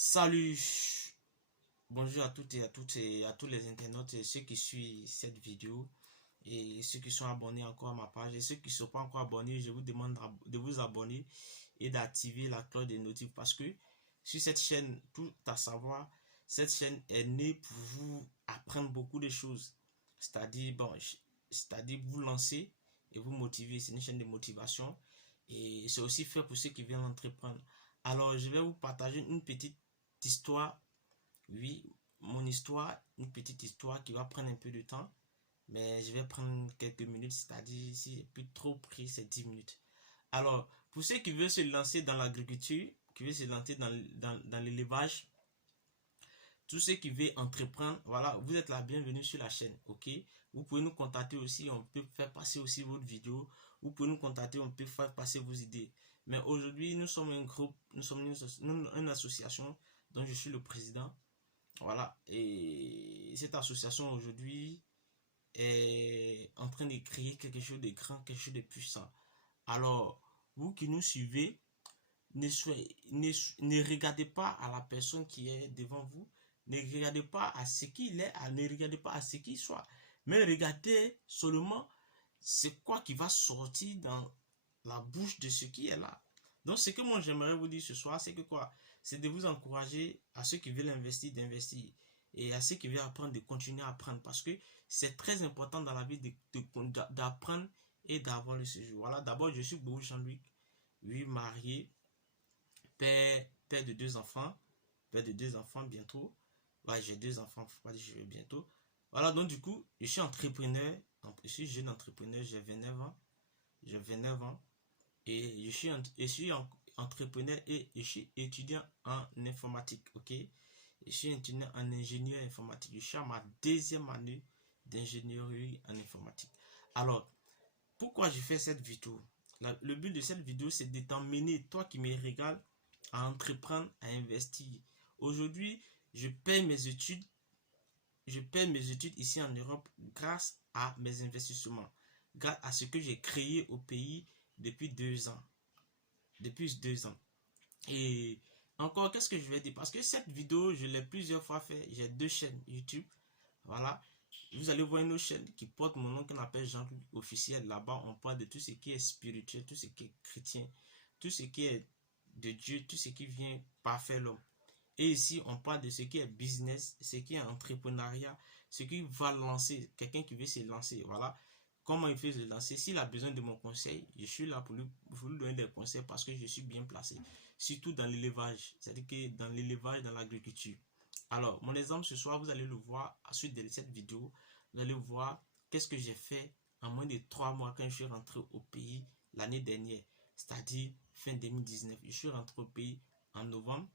Salut, bonjour à toutes et à toutes et à tous les internautes et ceux qui suivent cette vidéo et ceux qui sont abonnés encore à ma page et ceux qui ne sont pas encore abonnés, je vous demande de vous abonner et d'activer la cloche des notifs parce que sur cette chaîne, tout à savoir, cette chaîne est née pour vous apprendre beaucoup de choses, c'est-à-dire c'est-à-dire vous lancer et vous motiver. C'est une chaîne de motivation et c'est aussi fait pour ceux qui viennent entreprendre. Alors, je vais vous partager une petite histoire. Oui, mon histoire, une petite histoire qui va prendre un peu de temps, mais je vais prendre quelques minutes, c'est-à-dire si j'ai plus trop pris, c'est 10 minutes. Alors, pour ceux qui veulent se lancer dans l'agriculture, qui veulent se lancer dans l'élevage, tous ceux qui veulent entreprendre, voilà, vous êtes la bienvenue sur la chaîne, ok? Vous pouvez nous contacter aussi, on peut faire passer aussi votre vidéo. Vous pouvez nous contacter, on peut faire passer vos idées. Mais aujourd'hui, nous sommes un groupe, nous sommes une association dont je suis le président. Voilà, et cette association aujourd'hui est en train de créer quelque chose de grand, quelque chose de puissant. Alors, vous qui nous suivez, ne regardez pas à la personne qui est devant vous, ne regardez pas à ce qu'il est, ne regardez pas à ce qu'il soit, mais regardez seulement c'est quoi qui va sortir dans la bouche de ce qui est là. Donc, ce que moi j'aimerais vous dire ce soir, c'est que quoi? C'est de vous encourager à ceux qui veulent investir, d'investir. Et à ceux qui veulent apprendre, de continuer à apprendre. Parce que c'est très important dans la vie d'apprendre et d'avoir le séjour. Voilà, d'abord, je suis Bourg Jean-Luc. Oui, marié, père de deux enfants. Père de deux enfants bientôt. Ouais, j'ai deux enfants, faut pas dire que je vais bientôt. Voilà, donc du coup, je suis entrepreneur. Je suis jeune entrepreneur, j'ai 29 ans. J'ai 29 ans. Et je suis entrepreneur et je suis étudiant en informatique, ok? Je suis étudiant en ingénieur informatique. Je suis à ma deuxième année d'ingénierie en informatique. Alors, pourquoi je fais cette vidéo? Le but de cette vidéo, c'est de t'emmener, toi qui me regardes, à entreprendre, à investir. Aujourd'hui, je paie mes études ici en Europe grâce à mes investissements, grâce à ce que j'ai créé au pays depuis 2 ans. Depuis 2 ans. Et encore, qu'est-ce que je vais dire? Parce que cette vidéo, je l'ai plusieurs fois fait. J'ai deux chaînes YouTube. Voilà. Vous allez voir une autre chaîne qui porte mon nom qu'on appelle Jean-Luc Officiel. Là-bas, on parle de tout ce qui est spirituel, tout ce qui est chrétien, tout ce qui est de Dieu, tout ce qui vient par faire l'homme. Et ici, on parle de ce qui est business, ce qui est entrepreneuriat, ce qui va lancer, quelqu'un qui veut se lancer. Voilà. Comment il fait se lancer? S'il a besoin de mon conseil, je suis là pour lui donner des conseils parce que je suis bien placé. Surtout dans l'élevage, c'est-à-dire que dans l'élevage, dans l'agriculture. Alors, mon exemple ce soir, vous allez le voir à suite de cette vidéo. Vous allez voir qu'est-ce que j'ai fait en moins de 3 mois quand je suis rentré au pays l'année dernière, c'est-à-dire fin 2019. Je suis rentré au pays en novembre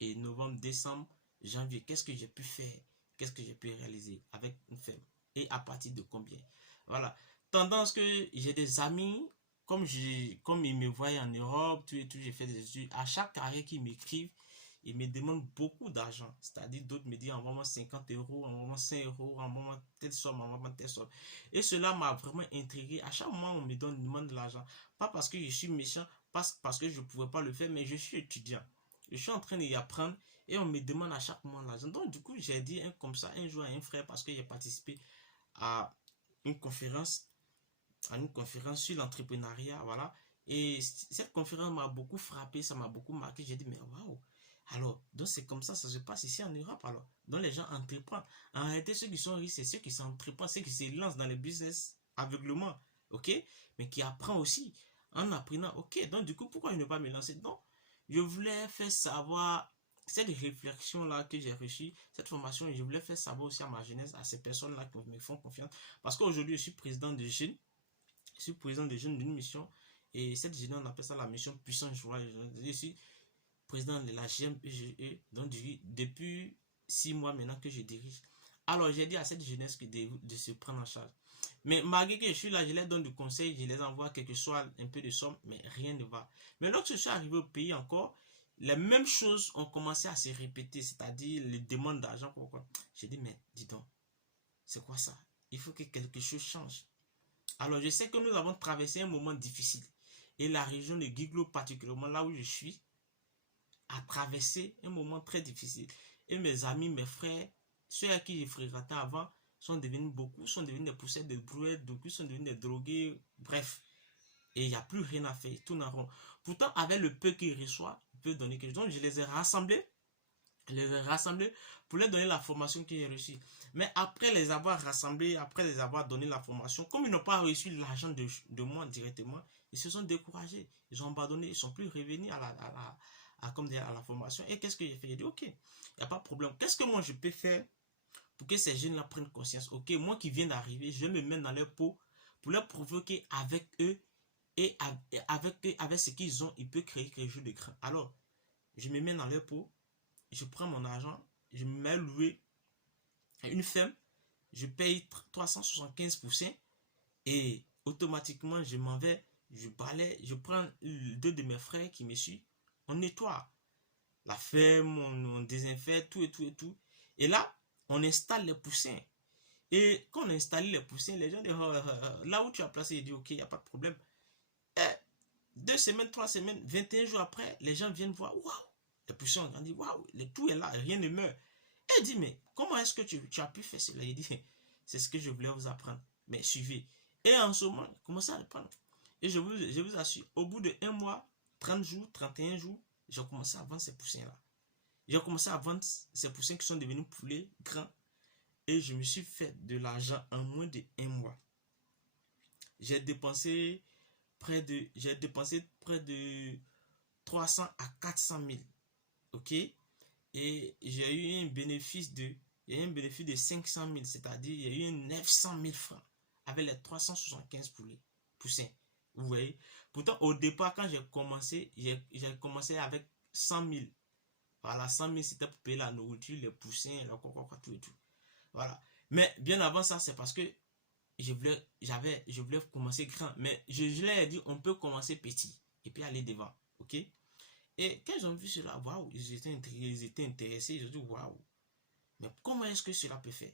et novembre, décembre, janvier. Qu'est-ce que j'ai pu faire? Qu'est-ce que j'ai pu réaliser avec une ferme? Et à partir de combien? Voilà. Tendance que j'ai des amis, comme ils me voient en Europe, tout et tout, j'ai fait des études. À chaque carrière qu'ils m'écrivent, ils me demandent beaucoup d'argent. C'est-à-dire, d'autres me disent envoie-moi 50 euros, envoie-moi 5 euros, envoie-moi telle somme, envoie-moi telle somme. Et cela m'a vraiment intrigué. À chaque moment, on me demande de l'argent. Pas parce que je suis méchant, pas parce que je ne pouvais pas le faire, mais je suis étudiant. Je suis en train d'y apprendre et on me demande à chaque moment l'argent. Donc, du coup, j'ai dit comme ça un jour à un frère parce que j'ai participé à une conférence, sur l'entrepreneuriat, voilà. Et cette conférence m'a beaucoup frappé, ça m'a beaucoup marqué. J'ai dit, mais waouh! Alors, donc c'est comme ça se passe ici en Europe, alors. Donc les gens entreprennent. En réalité, ceux qui sont riches, c'est ceux qui s'entreprennent, ceux qui se lancent dans le business aveuglement, ok? Mais qui apprennent aussi, en apprenant, ok? Donc du coup, pourquoi je ne pas me lancer? Non, je voulais faire savoir cette réflexion-là que j'ai reçue, cette formation, je voulais faire savoir aussi à ma jeunesse, à ces personnes-là qui me font confiance. Parce qu'aujourd'hui, je suis président de jeunes, je suis président des jeunes d'une mission, et cette jeune, on appelle ça la mission puissance joie. Je suis président de la GMPGE, donc depuis 6 mois maintenant que je dirige. Alors j'ai dit à cette jeunesse de se prendre en charge. Mais malgré que je suis là, je les donne du conseil, je les envoie quelque soit un peu de somme, mais rien ne va. Mais lorsque je suis arrivé au pays encore, les mêmes choses ont commencé à se répéter, c'est-à-dire les demandes d'argent. Pourquoi? J'ai dit, mais dis donc, c'est quoi ça? Il faut que quelque chose change. Alors je sais que nous avons traversé un moment difficile. Et la région de Guiglo particulièrement, là où je suis, à traverser un moment très difficile. Et mes amis, mes frères, ceux à qui j'ai fréquenté avant, sont devenus beaucoup, sont devenus des pousseurs de brouettes, beaucoup sont devenus des drogués, bref. Et il n'y a plus rien à faire, tout en rond. Pourtant, avec le peu qu'ils reçoivent, ils peuvent donner quelque chose. Donc, je les ai rassemblés pour leur donner la formation qu'ils ont reçue. Mais après les avoir rassemblés, après les avoir donné la formation, comme ils n'ont pas reçu l'argent de moi directement, ils se sont découragés. Ils ont abandonné, ils ne sont plus revenus à la formation. Et qu'est-ce que j'ai fait? J'ai dit, ok, il n'y a pas de problème. Qu'est-ce que moi je peux faire pour que ces jeunes-là prennent conscience? Ok, moi qui viens d'arriver, je vais me mettre dans leur peau pour leur provoquer avec eux et avec ce qu'ils ont, ils peuvent créer quelque chose de grand. Alors, je me mets dans leur peau, je prends mon argent, je me mets à louer une ferme, je paye 375% et automatiquement je m'en vais, je balaye, je prends deux de mes frères qui me suivent, on nettoie la ferme, on désinfecte tout et tout et tout. Et là, on installe les poussins. Et quand on a installé les poussins, les gens disent, là où tu as placé, ils disent, ok, il n'y a pas de problème. Et 2 semaines, 3 semaines, 21 jours après, les gens viennent voir, waouh, les poussins ont grandi, waouh, tout est là, rien ne meurt. Et il dit, mais comment est-ce que tu as pu faire cela? Il dit, c'est ce que je voulais vous apprendre, mais suivez. Et en ce moment, commencez à le prendre. Et je vous assure, au bout de 1 mois, 30 jours, 31 jours, j'ai commencé à vendre ces poussins-là. J'ai commencé à vendre ces poussins qui sont devenus poulets grands. Et je me suis fait de l'argent en moins de 1 mois. J'ai dépensé près de 300 à 400 000. Ok? Et j'ai eu un bénéfice de 500 000, c'est-à-dire il y a eu 900 000 francs avec les 375 poussins. Vous voyez? Pourtant, au départ, quand j'ai commencé avec 100 000. Voilà, 100 000, c'était pour payer la nourriture, les poussins, tout et tout. Voilà. Mais bien avant ça, c'est parce que je voulais commencer grand. Mais je leur ai dit, on peut commencer petit et puis aller devant. Ok? Et quand ils ont vu cela, waouh, ils étaient intéressés. Ils ont dit, waouh, mais comment est-ce que cela peut faire?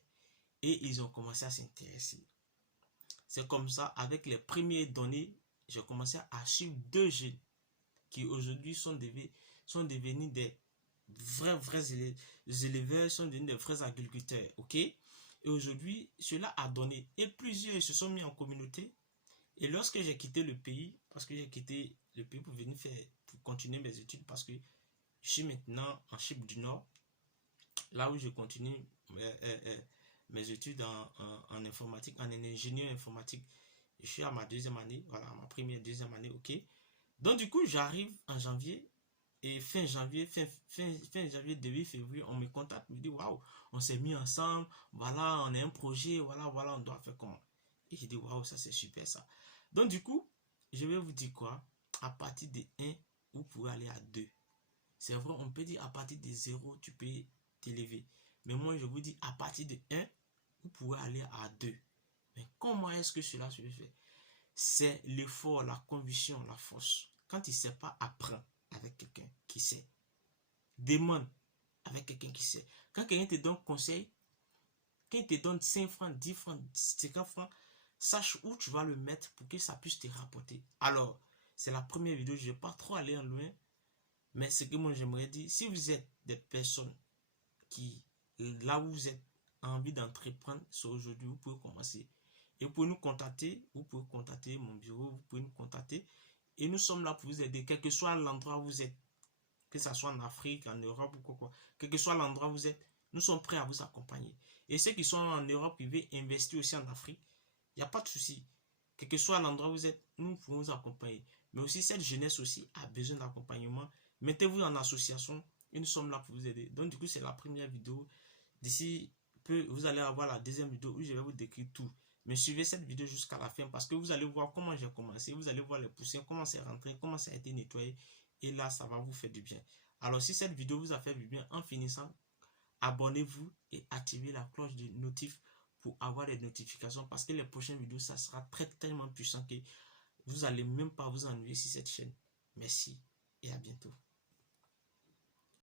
Et ils ont commencé à s'intéresser. C'est comme ça, avec les premières données, j'ai commencé à suivre 2 jeunes qui aujourd'hui sont devenus des vrais éleveurs, sont devenus des vrais agriculteurs. Ok? Et aujourd'hui, cela a donné. Et plusieurs se sont mis en communauté. Et lorsque j'ai quitté le pays, parce que j'ai quitté le pays pour venir pour continuer mes études, parce que je suis maintenant en Chypre du Nord, là où je continue mes études en informatique, en ingénieur informatique. Je suis à ma 2e année, voilà, ma première 2e année, ok. Donc du coup, j'arrive en janvier, et fin janvier, début février, on me contacte, me dit, waouh, on s'est mis ensemble, voilà, on a un projet, voilà, on doit faire comment. Et j'ai dit, waouh, ça c'est super ça. Donc du coup, je vais vous dire quoi, à partir de 1, vous pouvez aller à 2. C'est vrai, on peut dire à partir de 0, tu peux t'élever. Mais moi, je vous dis, à partir de 1, vous pouvez aller à 2. Mais comment est-ce que cela se fait? C'est l'effort, la conviction, la force. Quand il ne sait pas, apprends avec quelqu'un qui sait. Demande avec quelqu'un qui sait. Quand quelqu'un te donne conseil, quand il te donne 5 francs, 10 francs, 50 francs, sache où tu vas le mettre pour que ça puisse te rapporter. Alors, c'est la première vidéo, je ne vais pas trop aller en loin, mais ce que moi j'aimerais dire, si vous êtes des personnes qui, là où vous êtes, envie d'entreprendre, c'est aujourd'hui, vous pouvez commencer. Et vous pouvez nous contacter, vous pouvez contacter mon bureau, vous pouvez nous contacter. Et nous sommes là pour vous aider, quel que soit l'endroit où vous êtes. Que ce soit en Afrique, en Europe ou quoi. Quel que soit l'endroit où vous êtes, nous sommes prêts à vous accompagner. Et ceux qui sont en Europe, qui veulent investir aussi en Afrique, il n'y a pas de souci. Quel que soit l'endroit où vous êtes, nous pouvons vous accompagner. Mais aussi, cette jeunesse aussi a besoin d'accompagnement. Mettez-vous en association et nous sommes là pour vous aider. Donc, du coup, c'est la première vidéo. D'ici peu, vous allez avoir la 2e vidéo où je vais vous décrire tout. Mais suivez cette vidéo jusqu'à la fin parce que vous allez voir comment j'ai commencé. Vous allez voir les poussins, comment c'est rentré, comment ça a été nettoyé. Et là, ça va vous faire du bien. Alors, si cette vidéo vous a fait du bien, en finissant, abonnez-vous et activez la cloche de notif pour avoir les notifications parce que les prochaines vidéos, ça sera tellement puissant que vous n'allez même pas vous ennuyer sur cette chaîne. Merci et à bientôt.